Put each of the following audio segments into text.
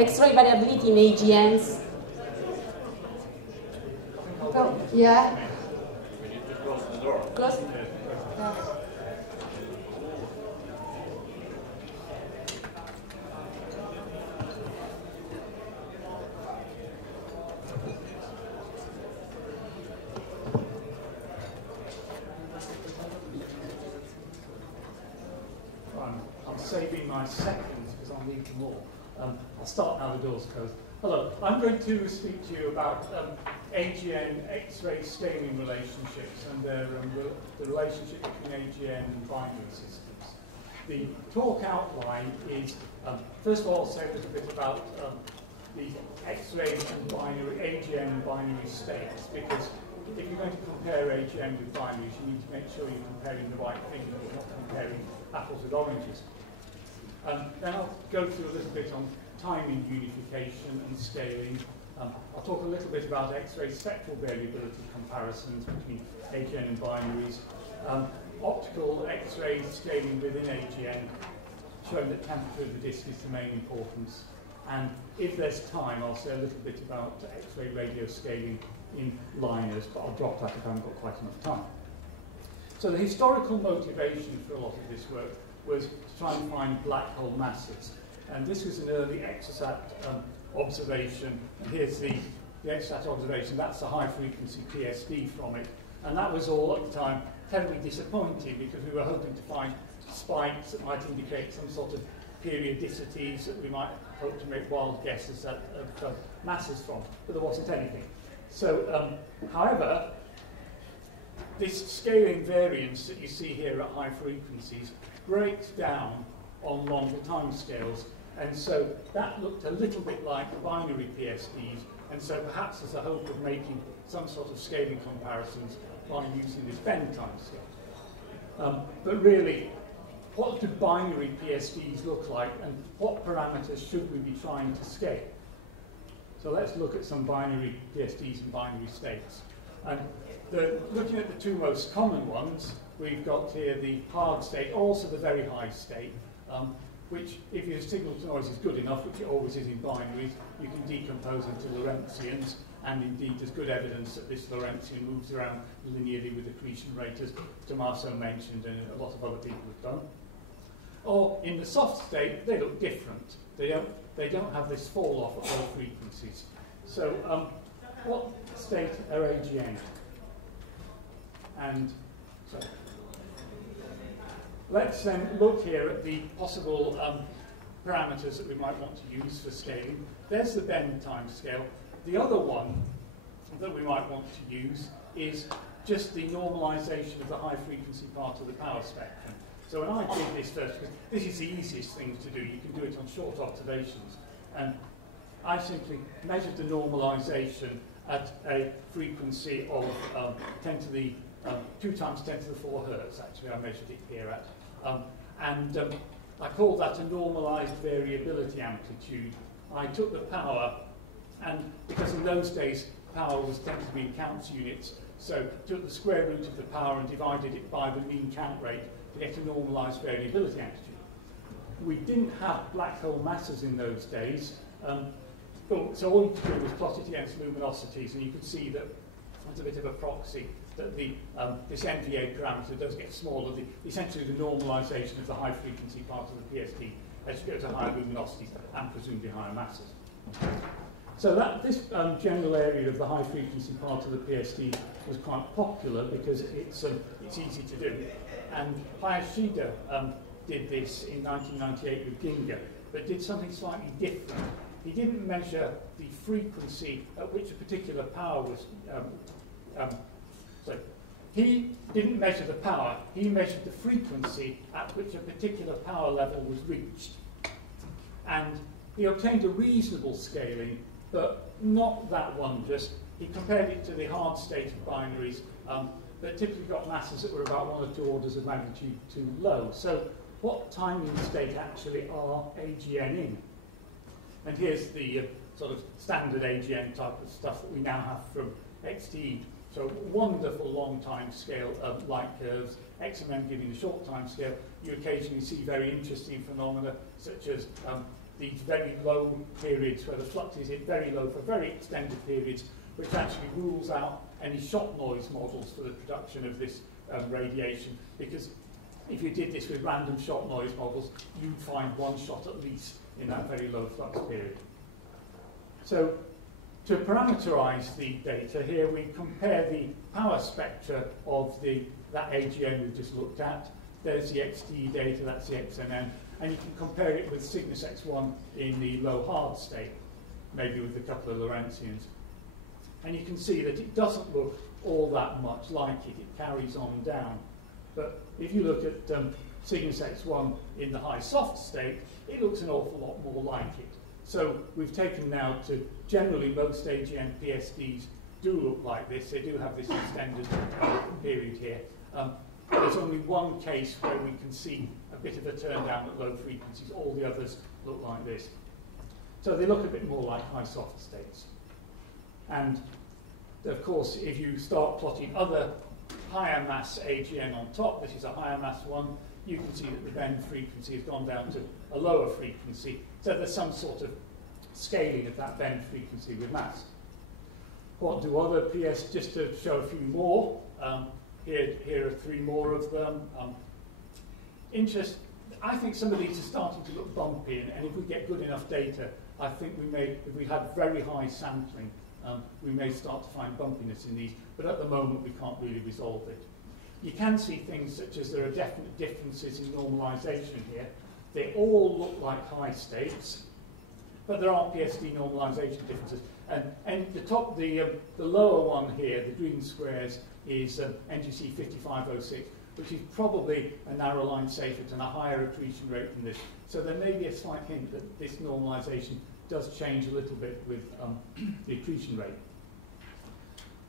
X-ray variability in AGNs. Oh, yeah. We need to close the door. Close. Yeah. I'm saving my seconds because I'll need them all. I'll start now the door's closed. Hello, I'm going to speak to you about AGN X-ray scaling relationships and the relationship between AGN and binary systems. The talk outline is, first of all, I'll say a little bit about the X-ray and binary, AGN and binary states, because if you're going to compare AGN with binaries, you need to make sure you're comparing the right thing, and you're not comparing apples with oranges. Then I'll go through a little bit on timing unification and scaling. I'll talk a little bit about X-ray spectral variability comparisons between AGN and binaries. Optical X-ray scaling within AGN, showing that temperature of the disk is the main importance. And if there's time, I'll say a little bit about X-ray radio scaling in liners, but I'll drop that if I haven't got quite enough time. So the historical motivation for a lot of this work was to try and find black hole masses. And this was an early exosat observation. And here's the exosat observation. That's the high frequency PSD from it. And that was all at the time terribly disappointing because we were hoping to find spikes that might indicate some sort of periodicities that we might hope to make wild guesses at masses from, but there wasn't anything. So, however, this scaling variance that you see here at high frequencies breaks down on longer time scales, and so that looked a little bit like the binary PSDs, and so perhaps there's a hope of making some sort of scaling comparisons by using this bend time scale. But really, what do binary PSDs look like, and what parameters should we be trying to scale? So let's look at some binary PSDs and binary states. And looking at the two most common ones, we've got here the hard state, also the very high state, which, if your signal to noise is good enough, which it always is in binaries, you can decompose into Lorentzians, and indeed there's good evidence that this Lorentzian moves around linearly with accretion rate, as Tommaso mentioned and a lot of other people have done. Or in the soft state, they look different. They don't have this fall off at low frequencies. So what state are AGN? And so let's then look here at the possible parameters that we might want to use for scaling. There's the bend time scale. The other one that we might want to use is just the normalization of the high frequency part of the power spectrum. So when I did this first, because this is the easiest thing to do, you can do it on short observations, and I simply measured the normalization at a frequency of 2 times 10 to the 4 hertz, actually I measured it here at. I called that a normalized variability amplitude. I took the power, and because in those days power was tended to be in counts units, so took the square root of the power and divided it by the mean count rate to get a normalized variability amplitude. We didn't have black hole masses in those days, so all you could do was plot it against luminosities, and you could see that it's a bit of a proxy that this MVA parameter does get smaller, essentially the normalization of the high frequency part of the PSD as you go to higher luminosities and presumably higher masses. So this general area of the high frequency part of the PSD was quite popular because it's easy to do. And Hayashida did this in 1998 with Ginga, but did something slightly different. He didn't measure the frequency at which a particular power was so he didn't measure the power, he measured the frequency at which a particular power level was reached. And he obtained a reasonable scaling, but not that wondrous. He compared it to the hard state of binaries that typically got masses that were about 1 or 2 orders of magnitude too low. So what timing state actually are AGN in? And here's the sort of standard AGN type of stuff that we now have from XT. So wonderful long time scale light curves, XMM giving a short time scale. You occasionally see very interesting phenomena such as these very low periods where the flux is very low for very extended periods, which actually rules out any shot noise models for the production of this radiation, because if you did this with random shot noise models, you'd find one shot at least in that very low flux period. So to parameterize the data here, we compare the power spectra of that AGN we've just looked at. There's the XT data, that's the XMM, and you can compare it with Cygnus X1 in the low hard state, maybe with a couple of Lorentzians. And you can see that it doesn't look all that much like it. It carries on down. But if you look at Cygnus X1 in the high soft state, it looks an awful lot more like it. So we've taken now to generally most AGN PSDs do look like this. They do have this extended period here. There's only one case where we can see a bit of a turn down at low frequencies. All the others look like this. So they look a bit more like high soft states. And of course, if you start plotting other higher mass AGN on top, this is a higher mass one, you can see that the bend frequency has gone down to a lower frequency. So there's some sort of scaling of that bend frequency with mass. What do other PS, just to show a few more, here are three more of them. I think some of these are starting to look bumpy, and if we get good enough data, I think we may, if we have very high sampling, we may start to find bumpiness in these, but at the moment we can't really resolve it. You can see things such as there are definite differences in normalization here. They all look like high states, but there are PSD normalization differences. And the lower one here, the green squares, is NGC 5506, which is probably a narrow line Seyfert and a higher accretion rate than this. So there may be a slight hint that this normalization does change a little bit with the accretion rate.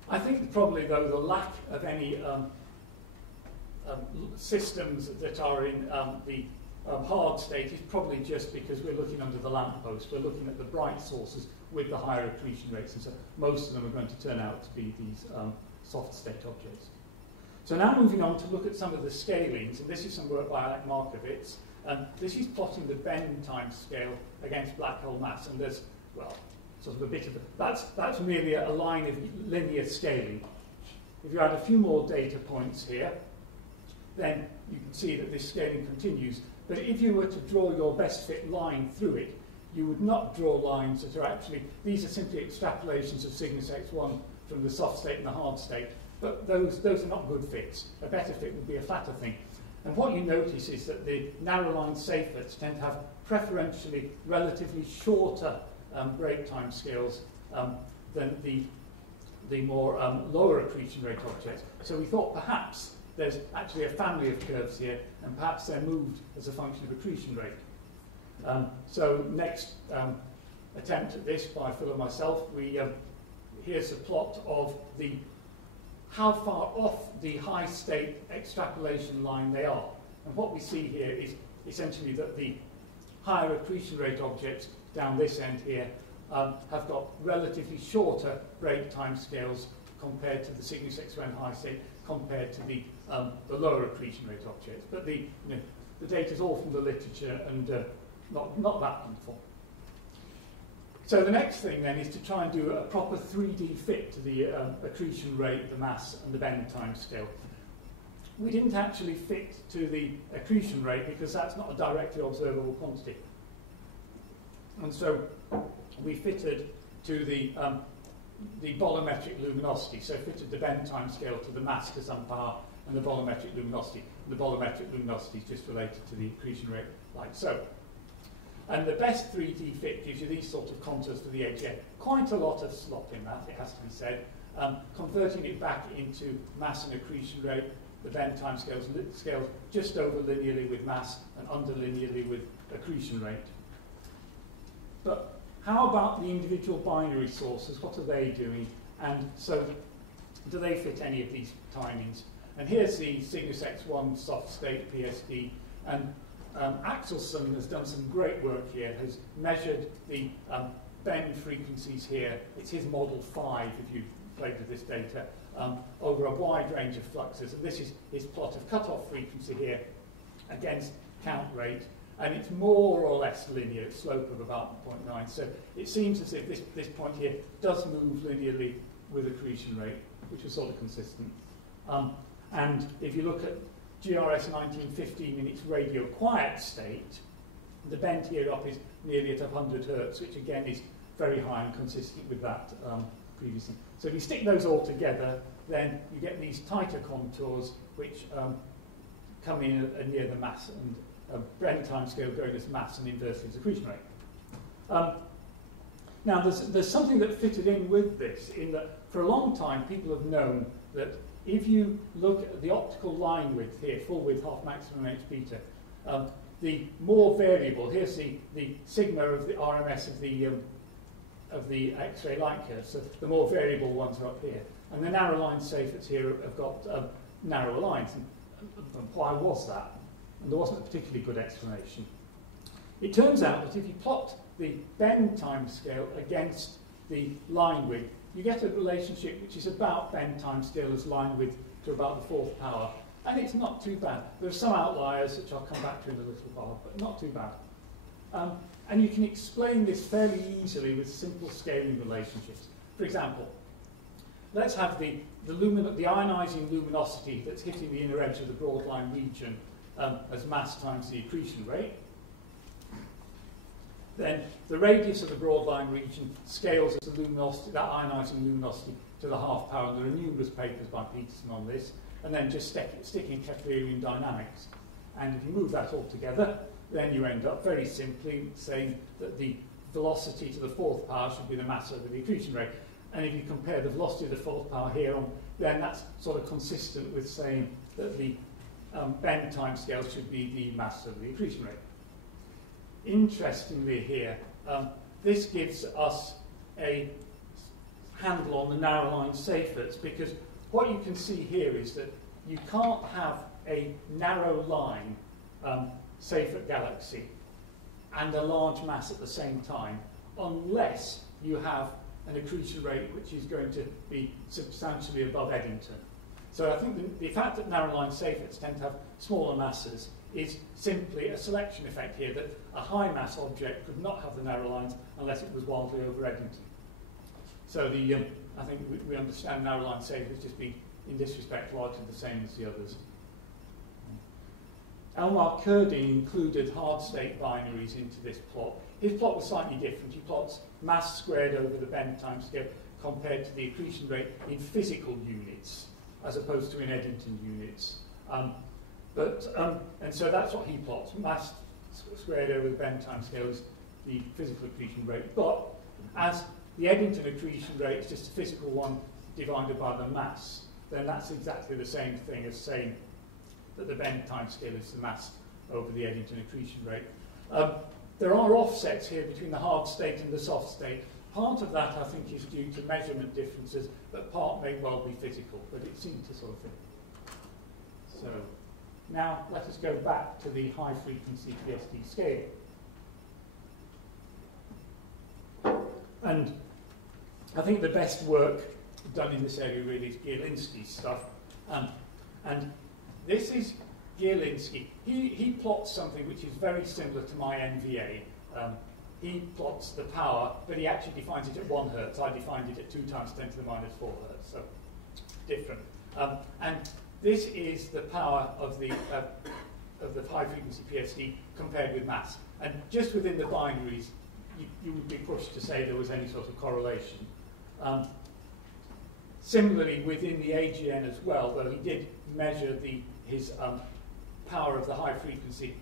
I think probably, though, the lack of any systems that are in the hard state is probably just because we're looking under the lamppost. We're looking at the bright sources with the higher accretion rates, and so most of them are going to turn out to be these soft state objects. So now moving on to look at some of the scalings, and this is some work by Alec Markowitz. This is plotting the bend time scale against black hole mass, and there's, well, sort of a bit of that's merely a line of linear scaling. If you add a few more data points here, then you can see that this scaling continues. But if you were to draw your best fit line through it, you would not draw lines that are actually, these are simply extrapolations of Cygnus X1 from the soft state and the hard state, but those are not good fits. A better fit would be a flatter thing. And what you notice is that the narrow line Seyferts tend to have preferentially relatively shorter break time scales than the more lower accretion rate objects. So we thought perhaps there's actually a family of curves here, and perhaps they're moved as a function of accretion rate. So next attempt at this by Phil and myself, here's a plot of how far off the high state extrapolation line they are. And what we see here is essentially that the higher accretion rate objects down this end here have got relatively shorter break time scales compared to the Cygnus X1 high state, compared to the lower accretion rate objects. But the data is all from the literature and not that wonderful. So the next thing then is to try and do a proper 3D fit to the accretion rate, the mass, and the bend time scale. We didn't actually fit to the accretion rate because that's not a directly observable quantity. And so we fitted to the bolometric luminosity, so fitted the bend time scale to the mass to some power and the bolometric luminosity. And the bolometric luminosity is just related to the accretion rate, like so. And the best 3D fit gives you these sort of contours for the AGN. Quite a lot of slop in that, it has to be said. Converting it back into mass and accretion rate, the bend time scales just over linearly with mass and under linearly with accretion rate. But how about the individual binary sources? What are they doing? And so do they fit any of these timings? And here's the Cygnus X1 soft state PSD. And Axelson has done some great work here, has measured the bend frequencies here. It's his model 5, if you've played with this data, over a wide range of fluxes. And this is his plot of cutoff frequency here against count rate. and it's more or less linear, a slope of about 0.9. So it seems as if this point here does move linearly with accretion rate, which is sort of consistent. And if you look at GRS 1915 in its radio quiet state, the bend here up is nearly at 100 Hertz, which again is very high and consistent with that previously. So if you stick those all together, then you get these tighter contours which come in near the mass, and Brenner timescale going as mass and inversely as accretion rate. Now there's something that fitted in with this, in that for a long time people have known that if you look at the optical line width here, full width, half maximum H beta, the more variable, here's the sigma of the RMS of the X-ray light curve, so the more variable ones are up here. And the narrow line Seyferts here have got narrower lines. And why was that? And there wasn't a particularly good explanation. It turns out that if you plot the bend timescale against the line width, you get a relationship which is about bend timescale as line width to about the fourth power. And it's not too bad. There are some outliers, which I'll come back to in a little while, but not too bad. And you can explain this fairly easily with simple scaling relationships. For example, let's have the ionizing luminosity that's hitting the inner edge of the broadline region as mass times the accretion rate. Then the radius of the broadline region scales as the luminosity, that ionizing luminosity, to the half power. And there are numerous papers by Peterson on this. And then just sticking Keplerian dynamics. And if you move that all together, then you end up very simply saying that the velocity to the fourth power should be the mass over the accretion rate. And if you compare the velocity of the fourth power here on, then that's sort of consistent with saying that the bend timescale should be the mass over the accretion rate. Interestingly here, this gives us a handle on the narrow line Seyferts, because what you can see here is that you can't have a narrow line Seyfert galaxy and a large mass at the same time unless you have an accretion rate which is going to be substantially above Eddington. So I think the fact that narrow line Seyferts tend to have smaller masses is simply a selection effect here, that a high mass object could not have the narrow lines unless it was wildly over Eddington. So I think we understand narrow line Seyferts just being, in this respect, largely the same as the others. Elmar Kerding included hard state binaries into this plot. His plot was slightly different. He plots mass squared over the bend timescale compared to the accretion rate in physical units, as opposed to in Eddington units. And so that's what he plots. Mass squared over the bend timescale is the physical accretion rate. But as the Eddington accretion rate is just a physical one divided by the mass, then that's exactly the same thing as saying that the bend timescale is the mass over the Eddington accretion rate. There are offsets here between the hard state and the soft state. Part of that, I think, is due to measurement differences, but part may well be physical, but it seems to sort of fit. So now let us go back to the high-frequency PSD scale. And I think the best work done in this area really is Gierlinski's stuff. And this is Gierlinski. He plots something which is very similar to my NVA. He plots the power, but he actually defines it at 1 Hertz. I defined it at 2 times 10 to the minus 4 Hertz, so different. And this is the power of the high-frequency PSD compared with mass. And just within the binaries, you would be pushed to say there was any sort of correlation. Similarly, within the AGN as well, though he did measure his power of the high frequency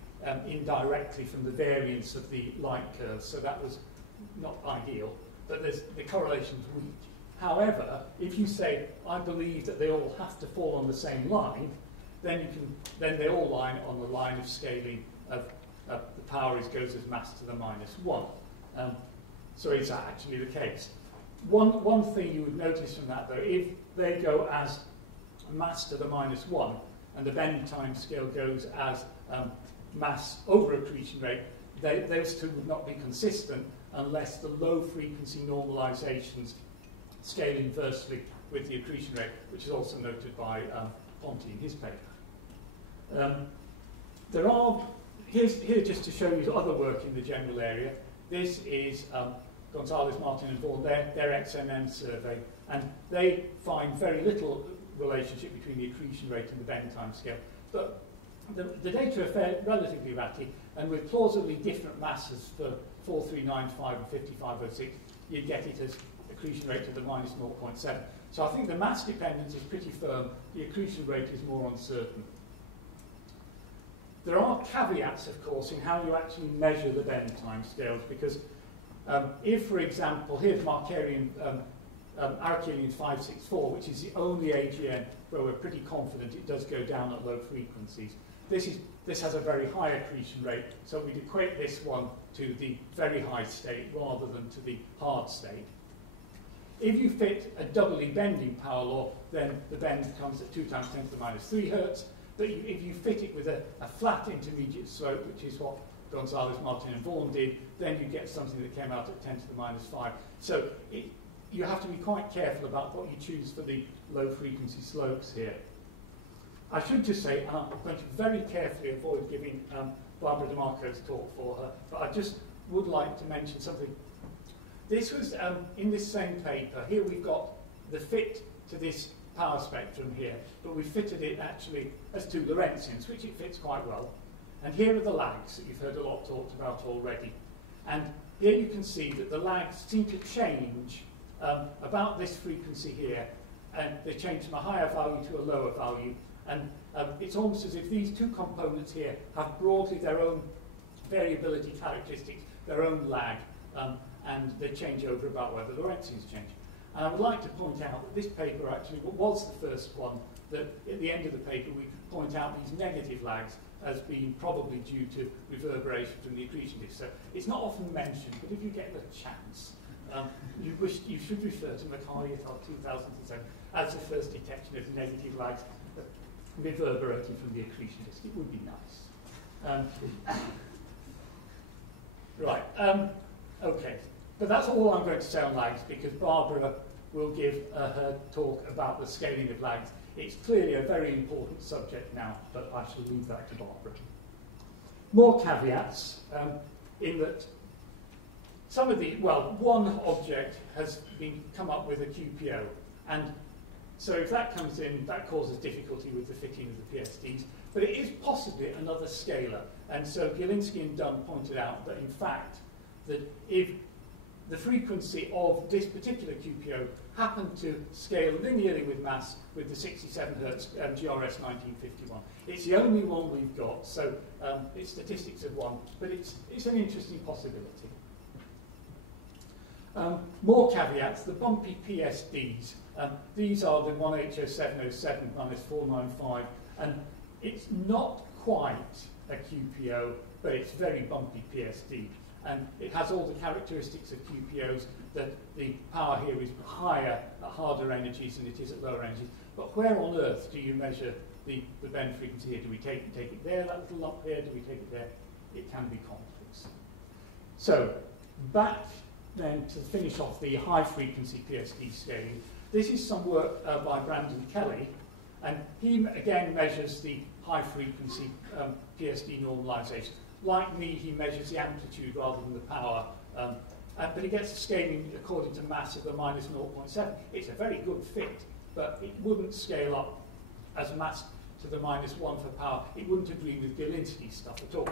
indirectly from the variance of the light curves, so that was not ideal, but the correlation's weak. However, if you say, I believe that they all have to fall on the same line, then they all line on the line of scaling of the power goes as mass to the minus 1. So is that actually the case? One thing you would notice from that, though, if they go as mass to the minus 1, and the bend time scale goes as mass over accretion rate, those two would not be consistent unless the low frequency normalizations scale inversely with the accretion rate, which is also noted by Ponti in his paper. There are here just to show you other work in the general area. This is Gonzalez, Martin and Vaughan, their XMM survey, and they find very little relationship between the accretion rate and the bend time scale. But the data are relatively erratic, and with plausibly different masses for 4395 and 5506, you get it as accretion rate to the minus 0.7. So I think the mass dependence is pretty firm, the accretion rate is more uncertain. There are caveats, of course, in how you actually measure the bend time scales, because if, for example, here's Arachelian 564, which is the only AGN where we're pretty confident it does go down at low frequencies. This has a very high accretion rate, so we'd equate this one to the very high state rather than to the hard state. If you fit a doubly bending power law, then the bend comes at 2 times 10 to the minus 3 hertz. But if you fit it with a flat intermediate slope, which is what Gonzalez, Martin and Vaughan did, then you get something that came out at 10 to the minus 5. So you have to be quite careful about what you choose for the low frequency slopes here. I should just say, I'm going to very carefully avoid giving Barbara DeMarco's talk for her, but I just would like to mention something. This was in this same paper. Here we've got the fit to this power spectrum here, but we fitted it actually as 2 Lorentzians, which it fits quite well. And here are the lags that you've heard a lot talked about already. And here you can see that the lags seem to change about this frequency here, and they change from a higher value to a lower value. And it's almost as if these 2 components here have broadly their own variability characteristics, their own lag, and they change over about where the Lorentzians change. And I would like to point out that this paper actually was the first one that at the end of the paper we could point out these negative lags as being probably due to reverberation from the accretion disk. So it's not often mentioned, but if you get the chance, you should refer to McHardy et al. 2007 as the first detection of negative lags reverberating from the accretion disk. It would be nice. Right. Okay. But that's all I'm going to say on lags, because Barbara will give her talk about the scaling of lags. It's clearly a very important subject now, but I shall leave that to Barbara. More caveats, in that some of the, well, one object has come up with a QPO, and so if that comes in, that causes difficulty with the fitting of the PSDs, but it is possibly another scalar. And so Gilinski and Dunn pointed out that, in fact, that if the frequency of this particular QPO happened to scale linearly with mass with the 67 Hertz GRS 1951. It's the only one we've got, so it's statistics of 1, but it's an interesting possibility. More caveats, the bumpy PSDs. These are the 1H0707 minus 495, and it's not quite a QPO, but it's very bumpy PSD. And it has all the characteristics of QPOs, that the power here is higher at harder energies than it is at lower energies. But where on earth do you measure the bend frequency here? Do we take it there, that little lump here? Do we take it there? It can be complex. So back then to finish off the high frequency PSD scaling. This is some work by Brandon Kelly, and he again measures the high frequency PSD normalization. Like me, he measures the amplitude rather than the power, but he gets the scaling according to mass of the minus 0.7. It's a very good fit, but it wouldn't scale up as mass to the minus 1 for power. It wouldn't agree with Gilinski's stuff at all.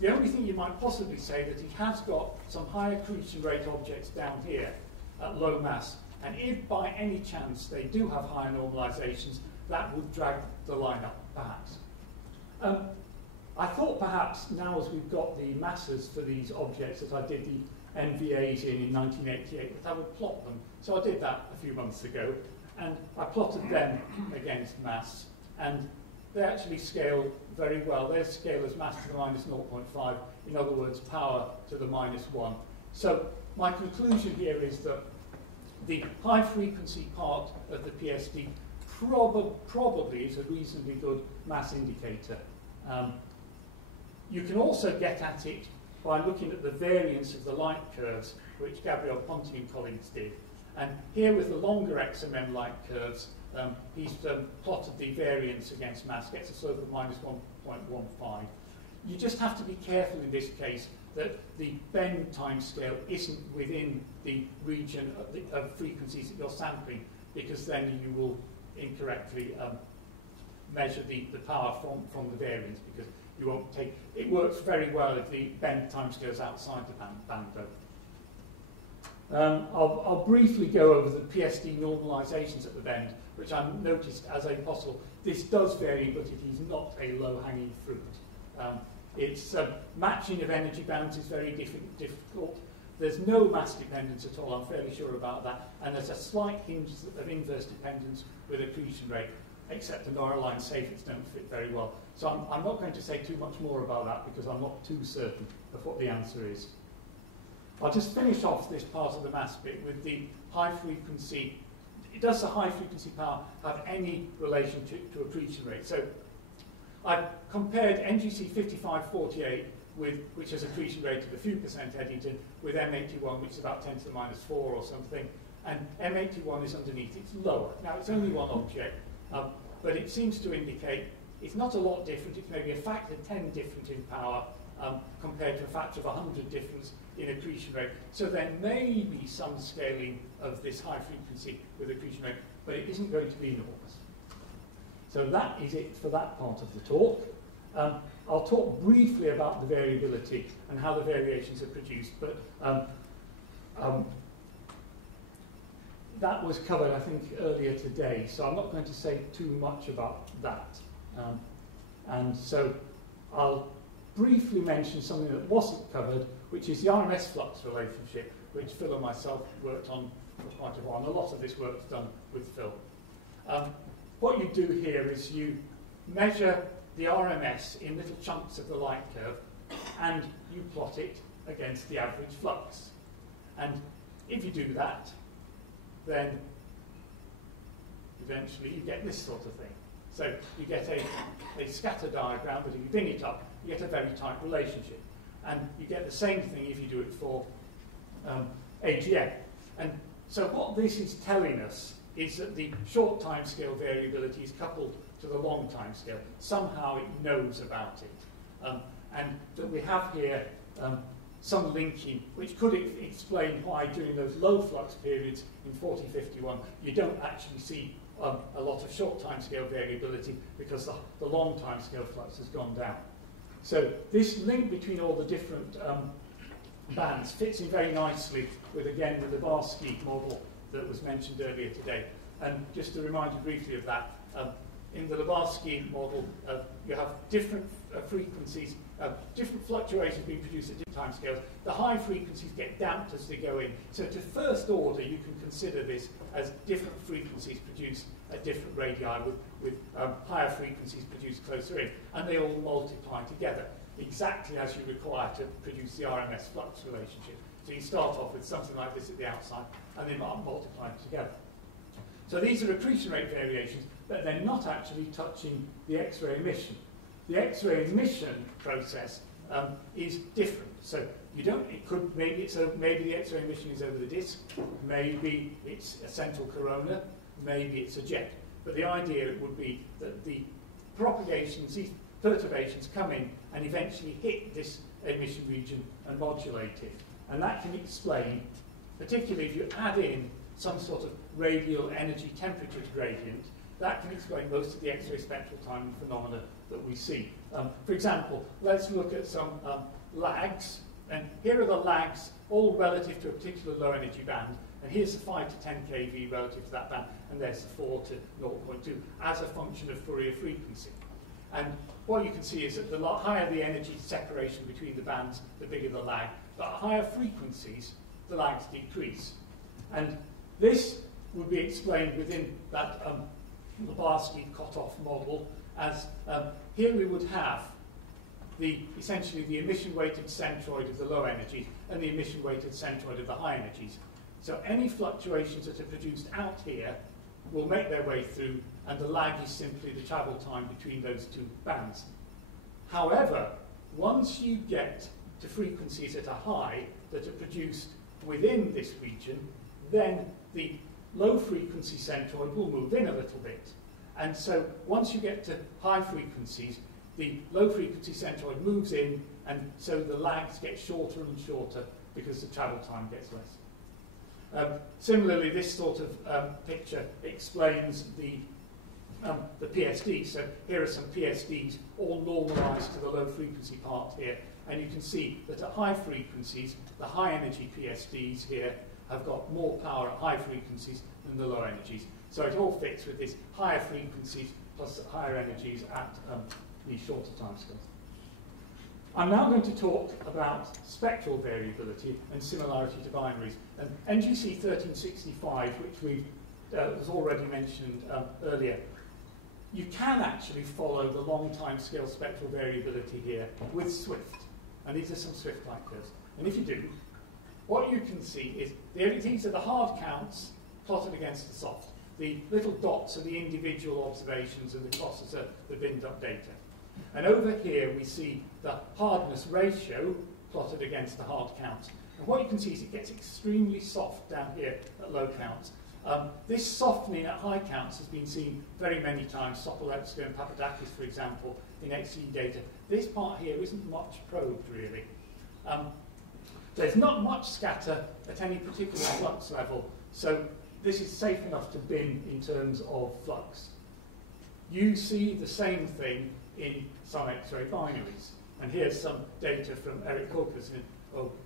The only thing you might possibly say that he has got some high accretion rate objects down here at low mass, and if by any chance they do have higher normalizations, that would drag the line up, perhaps. I thought perhaps now as we've got the masses for these objects that I did the NVAs in 1988, that I would plot them. So I did that a few months ago, and I plotted them against mass, and they actually scale very well. They scale as mass to the minus 0.5, in other words, power to the minus 1. So my conclusion here is that the high frequency part of the PSD probably is a reasonably good mass indicator. You can also get at it by looking at the variance of the light curves, which Gabriel Ponti and colleagues did. And here with the longer XMM light curves, he's plotted the variance against mass, gets a slope of minus 1.15. you just have to be careful in this case that the bend timescale isn't within the region of frequencies that you're sampling, because then you will incorrectly measure the power from the variance, because you won't take... It works very well if the bend timescale is outside the band though. I'll briefly go over the PSD normalizations at the bend, which I noticed as a possible. This does vary, but it is not a low-hanging fruit. It's matching of energy bands is very difficult. There's no mass dependence at all, I'm fairly sure about that. And there's a slight hinge of inverse dependence with accretion rate, except the Norah-line safets don't fit very well. So I'm not going to say too much more about that because I'm not too certain of what the answer is. I'll just finish off this part of the mass bit with the high frequency. Does the high frequency power have any relationship to accretion rate? So I've compared NGC 5548, which has accretion rate of a few percent Eddington, with M81, which is about 10 to the minus 4 or something. And M81 is underneath, it's lower. Now, it's only one object, but it seems to indicate it's not a lot different. It's maybe a factor 10 different in power compared to a factor of 100 difference in accretion rate. So there may be some scaling of this high frequency with accretion rate, but it isn't going to be enormous. So that is it for that part of the talk. I'll talk briefly about the variability and how the variations are produced, but that was covered, I think, earlier today, so I'm not going to say too much about that. And so I'll briefly mention something that wasn't covered, which is the RMS flux relationship, which Phil and myself worked on for quite a while, and a lot of this work's done with Phil. What you do here is you measure the RMS in little chunks of the light curve, and you plot it against the average flux. And if you do that, then eventually you get this sort of thing. So you get a scatter diagram, but if you bin it up, you get a very tight relationship. And you get the same thing if you do it for AGN. And so what this is telling us is that the short time scale variability is coupled to the long time scale. Somehow it knows about it. And that we have here some linking, which could explain why during those low flux periods in 4051 you don't actually see a lot of short time scale variability, because the long time scale flux has gone down. So this link between all the different bands fits in very nicely with, again, the Libarsky model that was mentioned earlier today. And just to remind you briefly of that, in the Libarsky model, you have different frequencies, different fluctuations being produced at different time scales. The high frequencies get damped as they go in. So to first order, you can consider this as different frequencies produced at different radii with higher frequencies produced closer in. And they all multiply together, exactly as you require to produce the RMS flux relationship. So you start off with something like this at the outside, and then multiply together. So these are accretion rate variations, but they're not actually touching the X-ray emission. The X-ray emission process is different. So you don't. It could maybe the X-ray emission is over the disk. Maybe it's a central corona. Maybe it's a jet. But the idea would be that the propagations, these perturbations, come in and eventually hit this emission region and modulate it. And that can explain, particularly if you add in some sort of radial energy temperature gradient, that can explain most of the X-ray spectral timing phenomena that we see. For example, let's look at some lags. And here are the lags, all relative to a particular low energy band. And here's the 5 to 10 kV relative to that band, and there's the 4 to 0.2 as a function of Fourier frequency. And what you can see is that the higher the energy separation between the bands, the bigger the lag. But at higher frequencies, the lags decrease. And this would be explained within that Libarsky cutoff model as here we would have essentially the emission-weighted centroid of the low energies and the emission-weighted centroid of the high energies. So any fluctuations that are produced out here will make their way through, and the lag is simply the travel time between those two bands. However, once you get to frequencies that are high, that are produced within this region, then the low frequency centroid will move in a little bit. And so once you get to high frequencies, the low frequency centroid moves in, and so the lags get shorter and shorter because the travel time gets less. Similarly, this sort of picture explains the PSD. So here are some PSDs all normalized to the low frequency part here. And you can see that at high frequencies, the high energy PSDs here have got more power at high frequencies than the low energies. So it all fits with this higher frequencies plus higher energies at these shorter timescales. I'm now going to talk about spectral variability and similarity to binaries. And NGC 1365, which was already mentioned earlier, you can actually follow the long timescale spectral variability here with Swift. And these are some Swift-like curves. And if you do, what you can see is these are the hard counts plotted against the soft. The little dots are the individual observations, and the crosses are the binned up data. And over here we see the hardness ratio plotted against the hard counts. And what you can see is it gets extremely soft down here at low counts. This softening at high counts has been seen very many times, Sokolevsky and Papadakis, for example, in XE data. This part here isn't much probed, really. There's not much scatter at any particular flux level, so this is safe enough to bin in terms of flux. You see the same thing in some X-ray binaries. And here's some data from Eric Hooker's in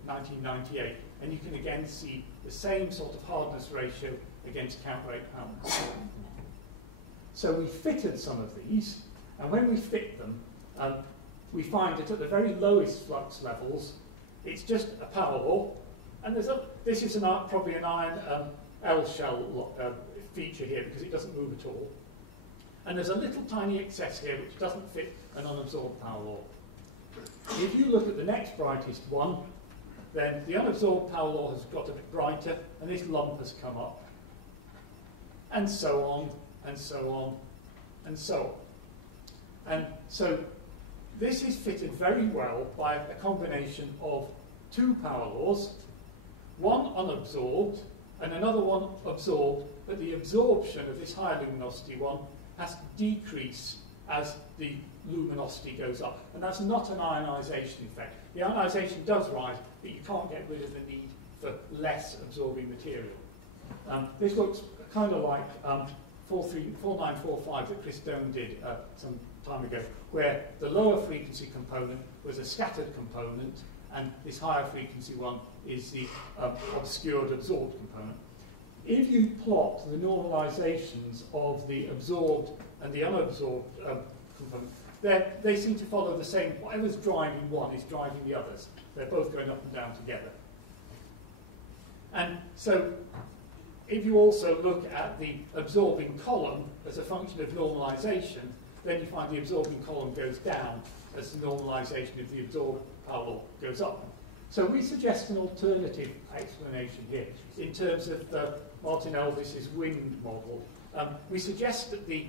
1998. And you can again see the same sort of hardness ratio against count rate patterns. So we fitted some of these, and when we fit them, we find that at the very lowest flux levels, it's just a power law, and this is probably an iron L shell feature here because it doesn't move at all. And there's a little tiny excess here which doesn't fit an unabsorbed power law. If you look at the next brightest one, then the unabsorbed power law has got a bit brighter, and this lump has come up. And so on, and so on, and so on. And so this is fitted very well by a combination of two power laws, one unabsorbed and another one absorbed, but the absorption of this higher luminosity one has to decrease as the luminosity goes up. And that's not an ionization effect. The ionization does rise, but you can't get rid of the need for less absorbing material. This looks kind of like 4945 that Chris Doan did some time ago, where the lower frequency component was a scattered component, and this higher frequency one is the obscured absorbed component. If you plot the normalizations of the absorbed and the unabsorbed component, they seem to follow the same. Whatever's driving one is driving the others. They're both going up and down together. And so if you also look at the absorbing column as a function of normalization, then you find the absorbing column goes down as the normalization of the absorbed power law goes up. So we suggest an alternative explanation here in terms of Martin Elvis's wind model. We suggest that the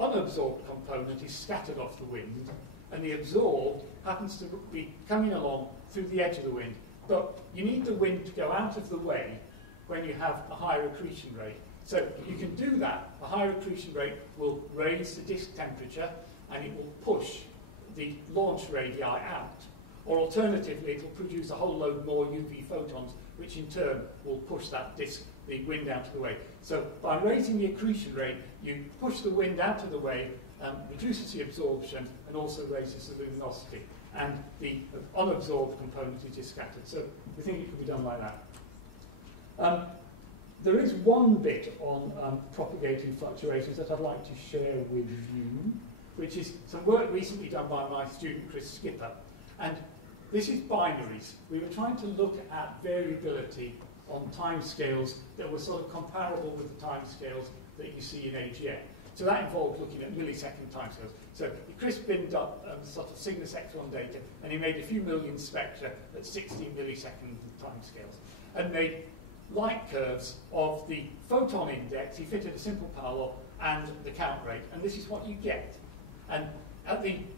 unabsorbed component is scattered off the wind, and the absorbed happens to be coming along through the edge of the wind. But you need the wind to go out of the way when you have a higher accretion rate. So you can do that. A higher accretion rate will raise the disk temperature, and it will push the launch radii out. Or alternatively, it will produce a whole load more UV photons, which in turn will push that disk, the wind out of the way. So by raising the accretion rate, you push the wind out of the way, reduces the absorption, and also raises the luminosity. And the unabsorbed component is just scattered. So we think it can be done like that. There is one bit on propagating fluctuations that I'd like to share with you, which is some work recently done by my student Chris Skipper. And this is binaries. We were trying to look at variability on timescales that were sort of comparable with the timescales that you see in AGN. So that involved looking at millisecond timescales. So Chris binned up sort of Cygnus X1 data, and he made a few million spectra at 16 millisecond timescales, and made light curves of the photon index. He fitted a simple power law and the count rate, and this is what you get. And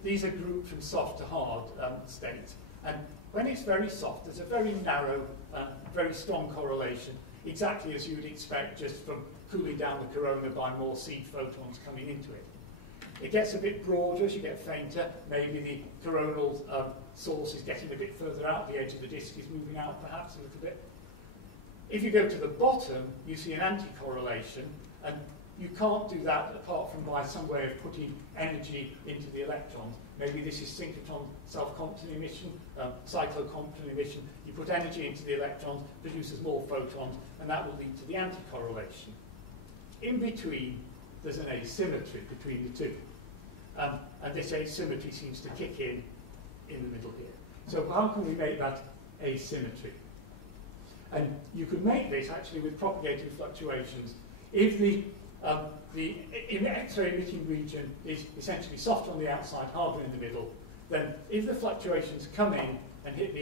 these are grouped from soft to hard states. And when it's very soft, there's a very narrow, very strong correlation, exactly as you would expect just from cooling down the corona by more seed photons coming into it. It gets a bit broader as you get fainter. Maybe the coronal source is getting a bit further out. The edge of the disk is moving out perhaps a little bit. If you go to the bottom, you see an anti-correlation, and you can't do that apart from by some way of putting energy into the electrons. Maybe this is synchrotron self-Compton emission, cyclocompton emission. You put energy into the electrons, produces more photons, and that will lead to the anti-correlation. In between, there's an asymmetry between the two. And this asymmetry seems to kick in the middle here. So how can we make that asymmetry? And you could make this actually with propagating fluctuations. If the X-ray emitting region is essentially soft on the outside, harder in the middle, then if the fluctuations come in and hit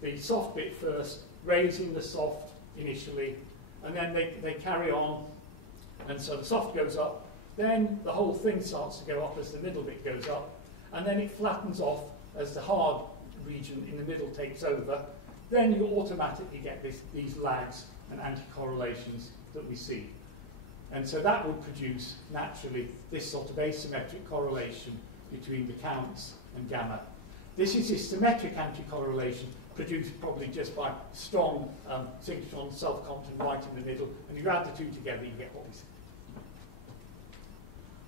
the soft bit first, raising the soft initially, and then they carry on, and so the soft goes up, then the whole thing starts to go up as the middle bit goes up, and then it flattens off as the hard region in the middle takes over. Then you automatically get these lags and anti-correlations that we see. And so that would produce, naturally, this sort of asymmetric correlation between the counts and gamma. This is a symmetric anti-correlation produced probably just by strong synchrotron self-Compton right in the middle, and you add the two together, you get what we see.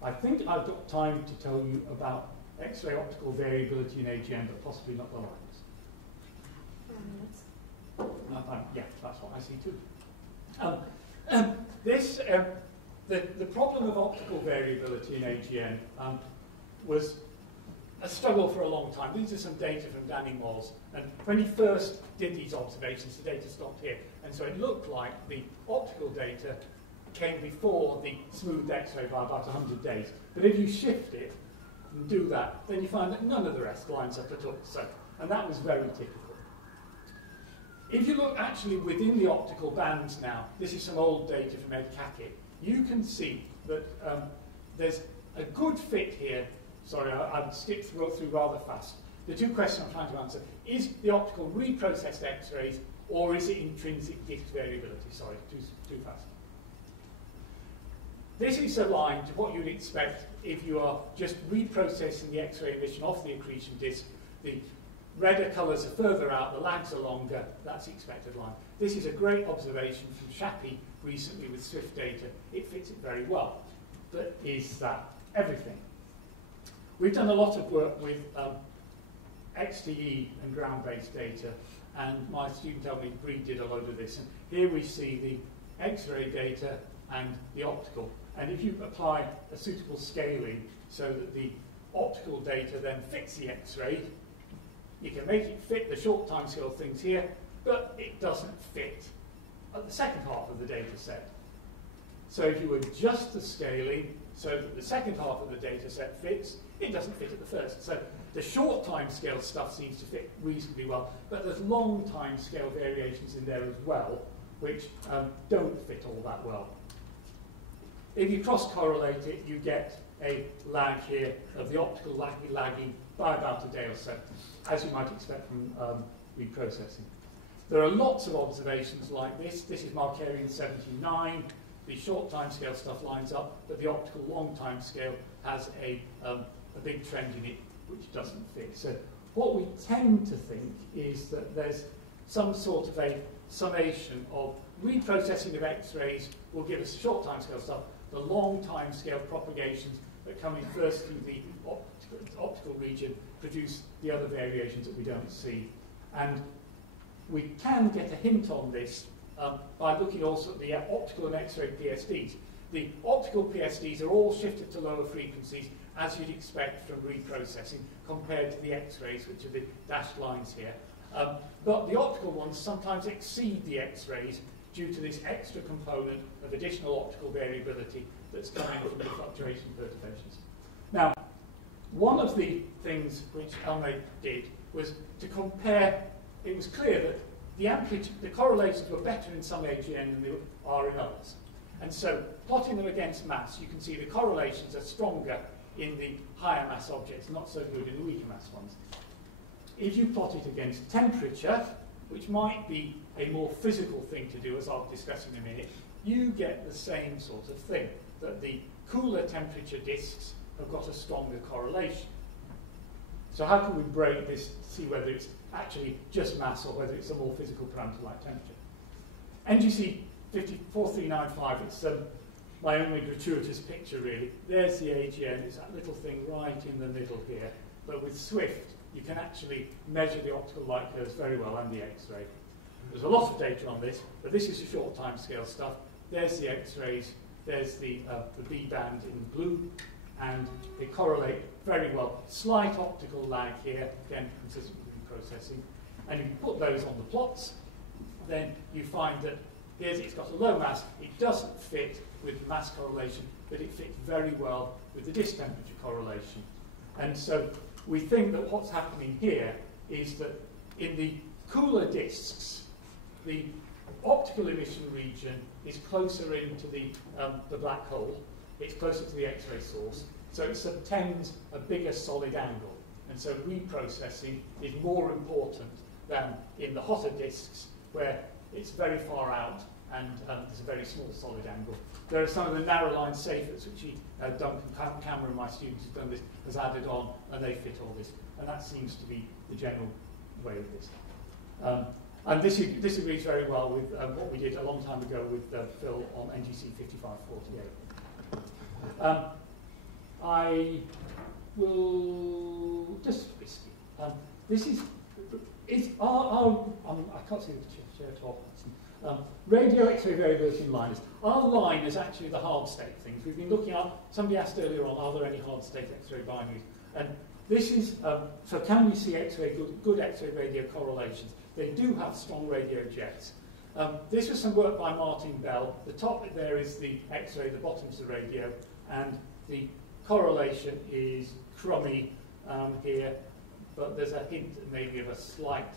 I think I've got time to tell you about X-ray optical variability in AGN, but possibly not the lines. Yeah, that's what I see too. The problem of optical variability in AGN was a struggle for a long time. These are some data from Danny Moz, and when he first did these observations, the data stopped here, and so it looked like the optical data came before the smooth X-ray by about 100 days. But if you shift it and do that, then you find that none of the rest lines up at all. So, and that was very typical. If you look actually within the optical bands now, this is some old data from Ed Cackett, you can see that there's a good fit here. Sorry, I've skipped through rather fast. The two questions I'm trying to answer, is the optical reprocessed X-rays or is it intrinsic disk variability? Sorry, too fast. This is aligned to what you'd expect if you are just reprocessing the X-ray emission off the accretion disk. The redder colours are further out, the lags are longer, that's the expected line. This is a great observation from Shappy recently with Swift data. It fits it very well. But is that everything? We've done a lot of work with XTE and ground-based data, and my student Elmi Breed did a load of this. And here we see the X-ray data and the optical. And if you apply a suitable scaling so that the optical data then fits the X-ray, you can make it fit the short timescale things here, but it doesn't fit at the second half of the data set. So if you adjust the scaling so that the second half of the data set fits, it doesn't fit at the first. So the short timescale stuff seems to fit reasonably well, but there's long timescale variations in there as well, which don't fit all that well. If you cross-correlate it, you get a lag here of the optical lagging by about a day or so, as you might expect from reprocessing. There are lots of observations like this. This is Markarian 79. The short timescale stuff lines up, but the optical long timescale has a big trend in it which doesn't fit. So what we tend to think is that there's some sort of a summation of reprocessing of X-rays will give us short timescale stuff, the long timescale propagations that come in first through the optical region produce the other variations that we don't see. And we can get a hint on this by looking also at the optical and X-ray PSDs. The optical PSDs are all shifted to lower frequencies, as you'd expect from reprocessing, compared to the X-rays, which are the dashed lines here. But the optical ones sometimes exceed the X-rays due to this extra component of additional optical variability that's coming from the fluctuation perturbations. Now, one of the things which Elme did was to compare. It was clear that the correlations were better in some AGN than they are in others. And so, plotting them against mass, you can see the correlations are stronger in the higher mass objects, not so good in the weaker mass ones. If you plot it against temperature, which might be a more physical thing to do, as I'll discuss in a minute, you get the same sort of thing, that the cooler temperature disks have got a stronger correlation. So how can we break this to see whether it's actually just mass or whether it's a more physical parameter like temperature? NGC 4395, it's my only gratuitous picture really. There's the AGN, it's that little thing right in the middle here. But with Swift, you can actually measure the optical light curves very well and the X-ray. There's a lot of data on this, but this is a short time scale stuff. There's the X-rays, there's the B band in blue, and they correlate very well. Slight optical lag here, again, consistent with processing. And if you put those on the plots, then you find that here's it's got a low mass. It doesn't fit with mass correlation, but it fits very well with the disk temperature correlation. And so we think that what's happening here is that in the cooler disks, the optical emission region is closer into the black hole. It's closer to the X-ray source, so it subtends a bigger solid angle. And so reprocessing is more important than in the hotter disks, where it's very far out and there's a very small solid angle. There are some of the narrow line safers, which Duncan Cameron, my student who's done this, has added on, and they fit all this. And that seems to be the general way of this. And this agrees very well with what we did a long time ago with Phil on NGC 5548. I will just this is I can't see the chair top. Radio X-ray variability in liners. Our line is actually the hard state things. We've been looking at, somebody asked earlier on, are there any hard state X-ray binaries? And this is, so can we see X-ray, good X-ray radio correlations? They do have strong radio jets. This was some work by Martin Bell. The top bit there is the X-ray, the bottom's the radio, and the correlation is crummy here, but there's a hint maybe of a slight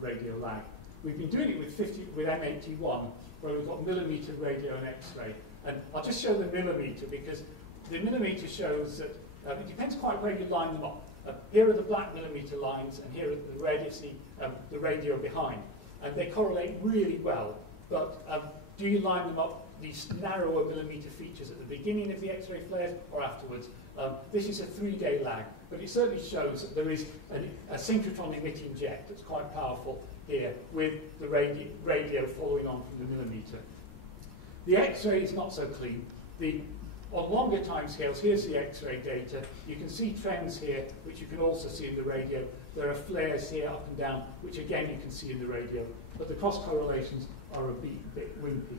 radio lag. We've been doing it with M81, where we've got millimetre radio and X-ray. And I'll just show the millimetre, because the millimetre shows that it depends quite where you line them up. Here are the black millimetre lines, and here are the red, you see the radio behind. And they correlate really well, but do you line them up, these narrower millimetre features at the beginning of the X-ray flares or afterwards? This is a 3-day lag, but it certainly shows that there is a synchrotron emitting jet that's quite powerful here with the radio following on from the millimetre. The X-ray is not so clean. On longer time scales, here's the X-ray data. You can see trends here, which you can also see in the radio. There are flares here up and down, which again you can see in the radio, but the cross correlations are a bit wimpy.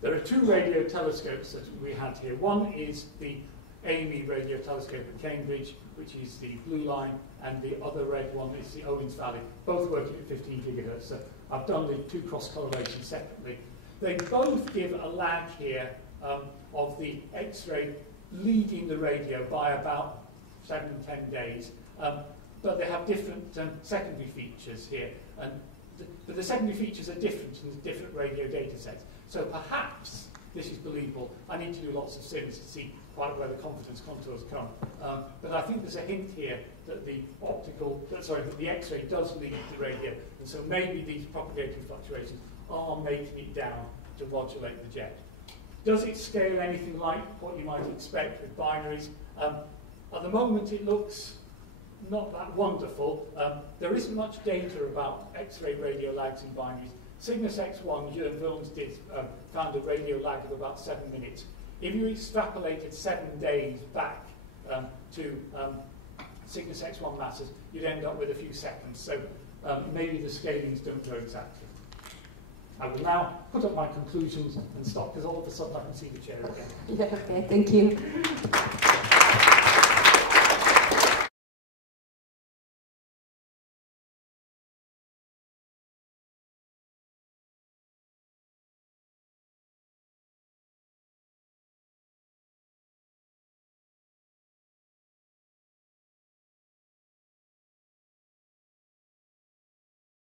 There are 2 radio telescopes that we had here. One is the Amy radio telescope at Cambridge, which is the blue line, and the other red one is the Owens Valley, both working at 15 gigahertz. So I've done the 2 cross correlations separately. They both give a lag here of the X-ray leading the radio by about 7 to 10 days, but they have different secondary features here, and the secondary features are different in the different radio data sets. So perhaps this is believable. I need to do lots of sims to see quite where the confidence contours come. But I think there's a hint here that that the X-ray does lead the radio, and so maybe these propagating fluctuations are making it down to modulate the jet. Does it scale anything like what you might expect with binaries? At the moment, it looks not that wonderful. There isn't much data about X-ray radio lags in binaries. Cygnus X1, Jörn Wilms found a radio lag of about 7 minutes. If you extrapolated 7 days back to Cygnus X1 masses, you'd end up with a few seconds. So maybe the scalings don't go exactly. I will now put up my conclusions and stop, because all of a sudden I can see the chair again. Yeah, okay, thank you.